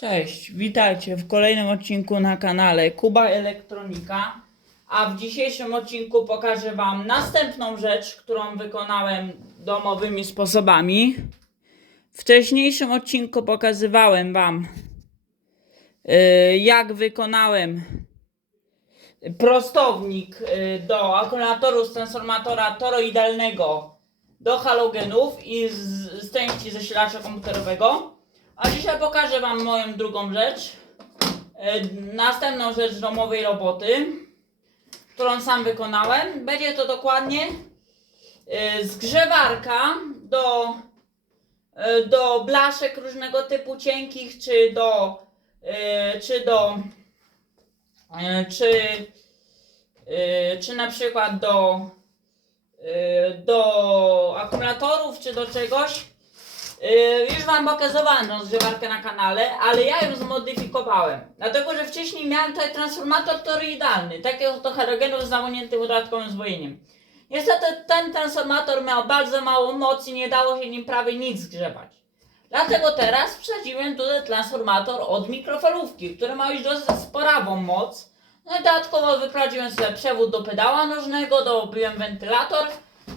Cześć, witajcie w kolejnym odcinku na kanale Kuba Elektronika. A w dzisiejszym odcinku pokażę Wam następną rzecz, którą wykonałem domowymi sposobami. W wcześniejszym odcinku pokazywałem Wam, yy, jak wykonałem prostownik yy, do akumulatorów z transformatora toroidalnego do halogenów i z części zasilacza komputerowego. A dzisiaj pokażę Wam moją drugą rzecz. E, Następną rzecz domowej roboty, którą sam wykonałem. Będzie to dokładnie e, zgrzewarka do, e, do blaszek różnego typu cienkich, czy do, czy do, czy, czy na przykład do, do akumulatorów, czy do czegoś. Yy, już Wam pokazywałem tą zgrzewarkę na kanale, ale ja ją zmodyfikowałem. Dlatego, że wcześniej miałem tutaj transformator toroidalny, takiego to halogenów z zamkniętym dodatkowym zwojeniem. Niestety ten transformator miał bardzo mało mocy nie dało się nim prawie nic zgrzewać. Dlatego teraz wsadziłem tutaj transformator od mikrofalówki, który ma już dosyć sporawą moc. No i dodatkowo wyprowadziłem sobie przewód do pedała nożnego, dobiłem wentylator.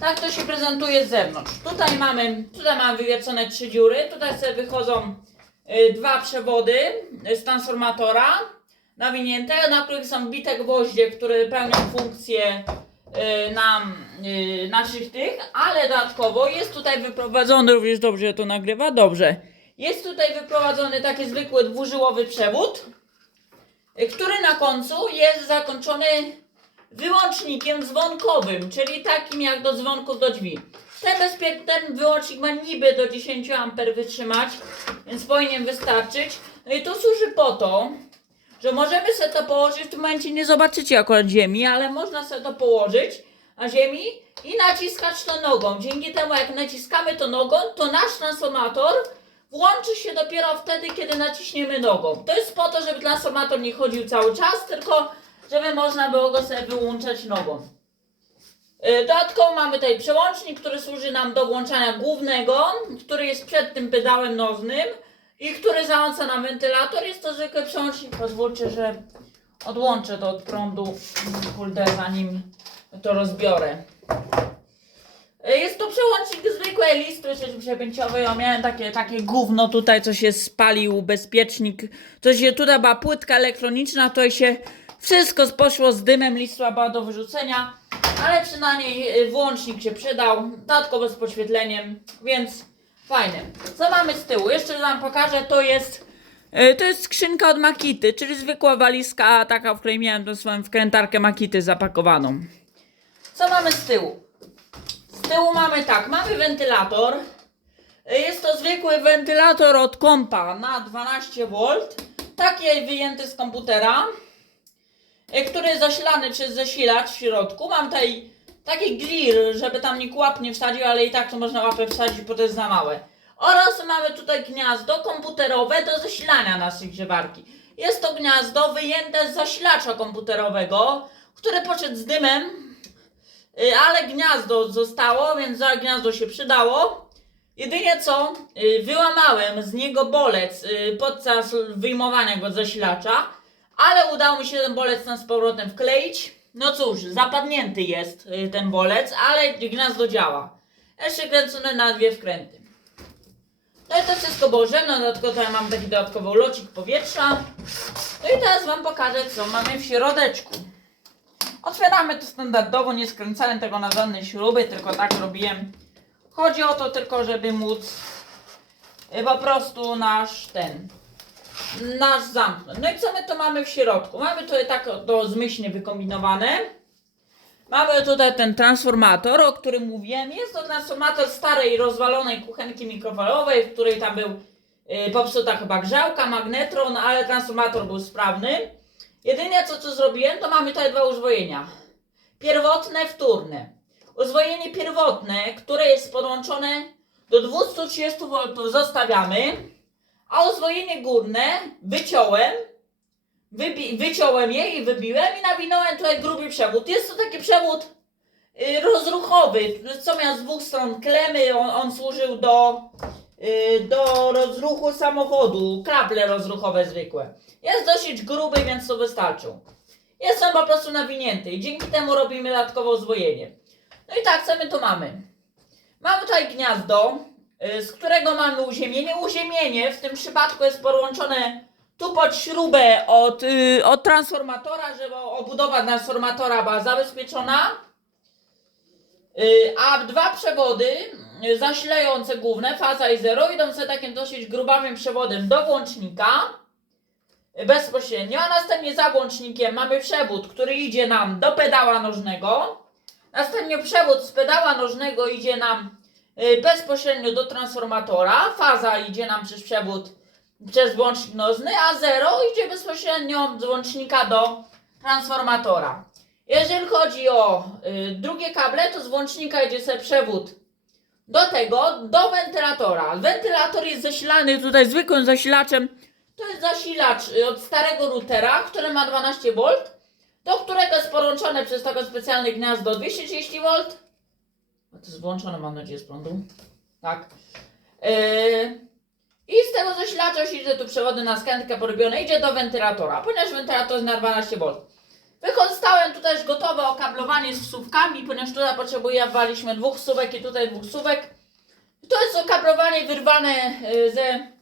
Tak to się prezentuje z zewnątrz. Tutaj mamy, tutaj mamy wywiercone trzy dziury. Tutaj sobie wychodzą y, dwa przewody y, z transformatora nawinięte, na których są bite gwoździe, które pełnią funkcję y, nam, y, naszych tych, ale dodatkowo jest tutaj wyprowadzony, również dobrze to nagrywa, dobrze. Jest tutaj wyprowadzony taki zwykły dwużyłowy przewód, y, który na końcu jest zakończony wyłącznikiem dzwonkowym, czyli takim jak do dzwonków do drzwi. Ten, ten wyłącznik ma niby do 10 A wytrzymać, więc powinien wystarczyć. No i to służy po to, że możemy sobie to położyć, w tym momencie nie zobaczycie akurat ziemi, ale można sobie to położyć na ziemi i naciskać to nogą. Dzięki temu jak naciskamy to nogą, to nasz transformator włączy się dopiero wtedy, kiedy naciśniemy nogą. To jest po to, żeby transformator nie chodził cały czas, tylko żeby można było go sobie wyłączać nogą. Yy, Dodatkowo mamy tutaj przełącznik, który służy nam do włączania głównego, który jest przed tym pedałem nożnym i który załącza nam wentylator. Jest to zwykły przełącznik. Pozwólcie, że odłączę to od prądu, kurde, zanim to rozbiorę. Yy, Jest to przełącznik zwykłej listy przepięciowej. Ja miałem takie, takie gówno tutaj, co się spalił, bezpiecznik. To się tutaj była płytka elektroniczna, to się wszystko poszło z dymem, listwa była do wyrzucenia, ale przynajmniej y, włącznik się przydał, dodatkowo z podświetleniem, więc fajne. Co mamy z tyłu? Jeszcze Wam pokażę, to jest y, to jest skrzynka od Makity, czyli zwykła walizka, taka, w której miałem tą swoją wkrętarkę Makity zapakowaną. Co mamy z tyłu? Z tyłu mamy tak, mamy wentylator. Y, Jest to zwykły wentylator od kompa na 12V, taki wyjęty z komputera e, który jest zasilany przez zasilacz w środku. Mam tutaj taki glir, żeby tam nikt łap nie wsadził, ale i tak to można łapę wsadzić, bo to jest za małe. Oraz mamy tutaj gniazdo komputerowe do zasilania naszej grzewarki. Jest to gniazdo wyjęte z zasilacza komputerowego, które poszedł z dymem, y, ale gniazdo zostało, więc za gniazdo się przydało. Jedynie co, y, wyłamałem z niego bolec y, podczas wyjmowania go z zasilacza, ale udało mi się ten bolec tam z powrotem wkleić. No cóż, zapadnięty jest y, ten bolec, ale gniazdo działa. Jeszcze kręcone na dwie wkręty. No i to wszystko było no dodatkowo tutaj mam taki dodatkowy locik powietrza. No i teraz Wam pokażę, co mamy w środeczku. Otwieramy to standardowo, nie skręcałem tego na żadne śruby, tylko tak robiłem. Chodzi o to tylko, żeby móc y, po prostu nasz ten, nasz zamknąć. No i co my to mamy w środku? Mamy tutaj tak to zmyślnie wykombinowane. Mamy tutaj ten transformator, o którym mówiłem. Jest to transformator starej, rozwalonej kuchenki mikrofalowej, w której tam był y, popsuta chyba grzałka, magnetron, ale transformator był sprawny. Jedynie co tu zrobiłem, to mamy tutaj dwa uzwojenia. Pierwotne, wtórne. Uzwojenie pierwotne, które jest podłączone do 230 V zostawiamy, a uzwojenie górne wyciąłem, wyciąłem je i wybiłem i nawinąłem tutaj gruby przewód. Jest to taki przewód y, rozruchowy, co miał z dwóch stron klemy, on, on służył do y, do rozruchu samochodu, kable rozruchowe zwykłe. Jest dosyć gruby, więc to wystarczył. Jest on po prostu nawinięty i dzięki temu robimy dodatkowo zwojenie. No i tak, co my tu mamy? Mamy tutaj gniazdo, z którego mamy uziemienie. Uziemienie w tym przypadku jest podłączone tu pod śrubę od, y, od transformatora, żeby obudowa transformatora była zabezpieczona. Y, a dwa przewody y, zasilające główne, faza i zero, idą sobie takim dosyć grubawym przewodem do włącznika bezpośrednio, a następnie za włącznikiem mamy przewód, który idzie nam do pedała nożnego. Następnie przewód z pedała nożnego idzie nam bezpośrednio do transformatora. Faza idzie nam przez przewód przez włącznik nożny, a zero idzie bezpośrednio z włącznika do transformatora. Jeżeli chodzi o y, drugie kable, to z włącznika idzie sobie przewód do tego, do wentylatora. Wentylator jest zasilany tutaj zwykłym zasilaczem. To jest zasilacz y, od starego routera, który ma 12 V, do którego jest podłączone przez takie specjalne gniazdo 230 To jest włączone, mam nadzieję, z prądu. Tak. Yy, I z tego zasilacza już idzie tu przewody na skrętkę porobione, idzie do wentylatora, ponieważ wentylator jest na 12 V. Wykorzystałem tutaj już gotowe okablowanie z wsówkami, ponieważ tutaj potrzebowaliśmy dwóch wsówek i tutaj dwóch wsówek. To jest okablowanie wyrwane y, ze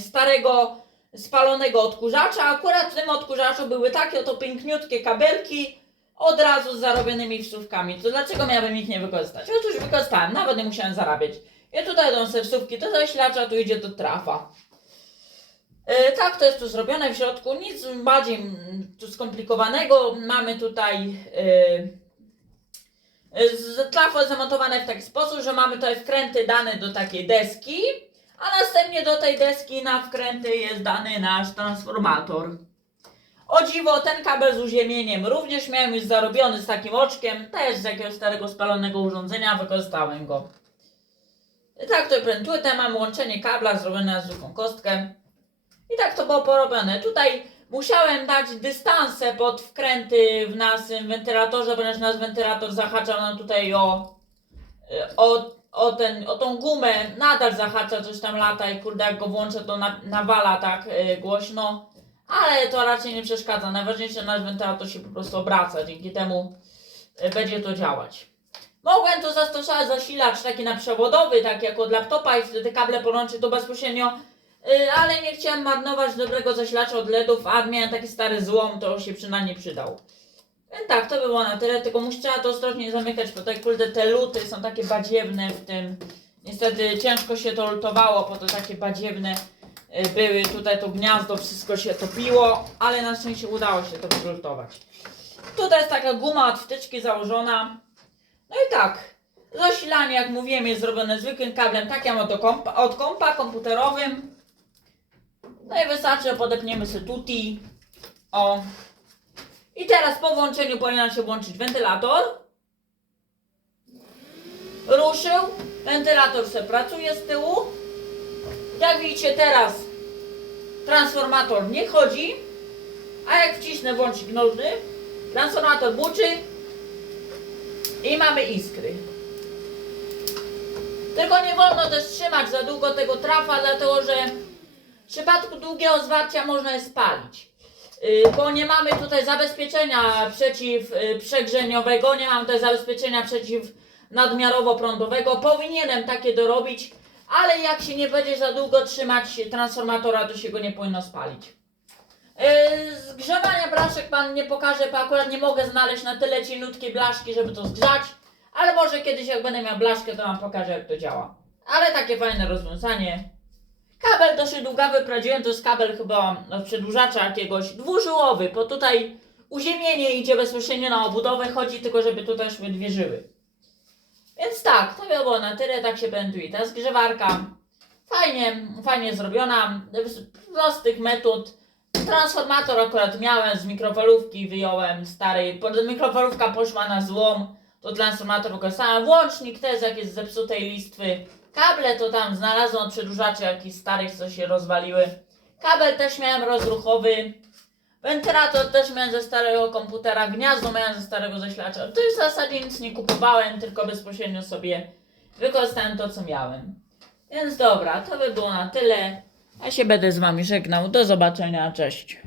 starego spalonego odkurzacza. Akurat w tym odkurzaczu były takie oto piękniutkie kabelki od razu z zarobionymi wsówkami. To dlaczego miałbym ich nie wykorzystać? Otóż wykorzystałem, nawet nie musiałem zarabiać. I tutaj idą sobie wsówki do zasilacza, tu idzie do trafa. E, tak, to jest tu zrobione w środku. Nic bardziej tu skomplikowanego. Mamy tutaj z trafo zamontowane w taki sposób, że mamy tutaj wkręty dane do takiej deski, a następnie do tej deski na wkręty jest dany nasz transformator. O dziwo, ten kabel z uziemieniem również miałem już zarobiony z takim oczkiem, też z jakiegoś starego spalonego urządzenia, wykorzystałem go. I tak to prętłytę, mam łączenie kabla zrobione na zwykłą kostkę. I tak to było porobione. Tutaj musiałem dać dystanse pod wkręty w naszym wentylatorze, ponieważ nasz wentylator zahacza nam tutaj o, o, o, ten, o tą gumę. Nadal zahacza, coś tam lata i kurde jak go włączę to na, nawala tak y, głośno. Ale to raczej nie przeszkadza. Najważniejsze, nasz wentylator się po prostu obraca. Dzięki temu y, będzie to działać. Mogłem tu zastosować zasilacz taki na przewodowy, tak jak od laptopa i wtedy kable połączyć to bezpośrednio Y, ale nie chciałem marnować dobrego zasilacza od LEDów, a miałem taki stary złom, to się przynajmniej przydał. Więc tak, to by było na tyle, tylko musiała to ostrożnie zamykać, bo tutaj kurde te luty są takie badziewne w tym. Niestety ciężko się to lutowało, bo to takie badziewne były, tutaj to gniazdo, wszystko się topiło, ale na szczęście udało się to wyltować. Tutaj jest taka guma od wtyczki założona. No i tak, zasilanie jak mówiłem jest zrobione zwykłym kablem, takim od kompa, od kompa komputerowym. No i wystarczy, podepniemy sobie tuti. O. I teraz po włączeniu powinien się włączyć wentylator. Ruszył. Wentylator se pracuje z tyłu. Jak widzicie teraz transformator nie chodzi. A jak wcisnę włącznik nożny, transformator buczy i mamy iskry. Tylko nie wolno też trzymać za długo tego trafa, dlatego że w przypadku długiego zwarcia można je spalić. Yy, bo nie mamy tutaj zabezpieczenia przeciw yy, przegrzeniowego, nie mam tutaj zabezpieczenia przeciw nadmiarowo prądowego. Powinienem takie dorobić, ale jak się nie będzie za długo trzymać transformatora, to się go nie powinno spalić. Yy, zgrzewania blaszek pan nie pokaże, bo akurat nie mogę znaleźć na tyle cieniutkie blaszki, żeby to zgrzać. Ale może kiedyś jak będę miał blaszkę, to wam pokażę jak to działa. Ale takie fajne rozwiązanie. Kabel dosyć długawy prowadziłem, to jest kabel chyba przedłużacza jakiegoś dwużyłowy, bo tutaj uziemienie idzie bezpośrednio na obudowę, chodzi tylko, żeby tutaj szły dwie żyły. Więc tak, to by było na tyle, tak się prezentuje ta zgrzewarka. Fajnie, fajnie zrobiona, z prostych metod. Transformator akurat miałem z mikrofalówki, wyjąłem pod- mikrofalówka poszła na złom, to transformator wykorzystałem. Włącznik też jak jest z zepsutej listwy. Kable to tam znalazłem od jakichś starych, co się rozwaliły. Kabel też miałem rozruchowy. Wentylator też miałem ze starego komputera. Gniazdo miałem ze starego zasilacza. To w zasadzie nic nie kupowałem, tylko bezpośrednio sobie wykorzystałem to, co miałem. Więc dobra, to by było na tyle. Ja się będę z wami żegnał. Do zobaczenia, cześć.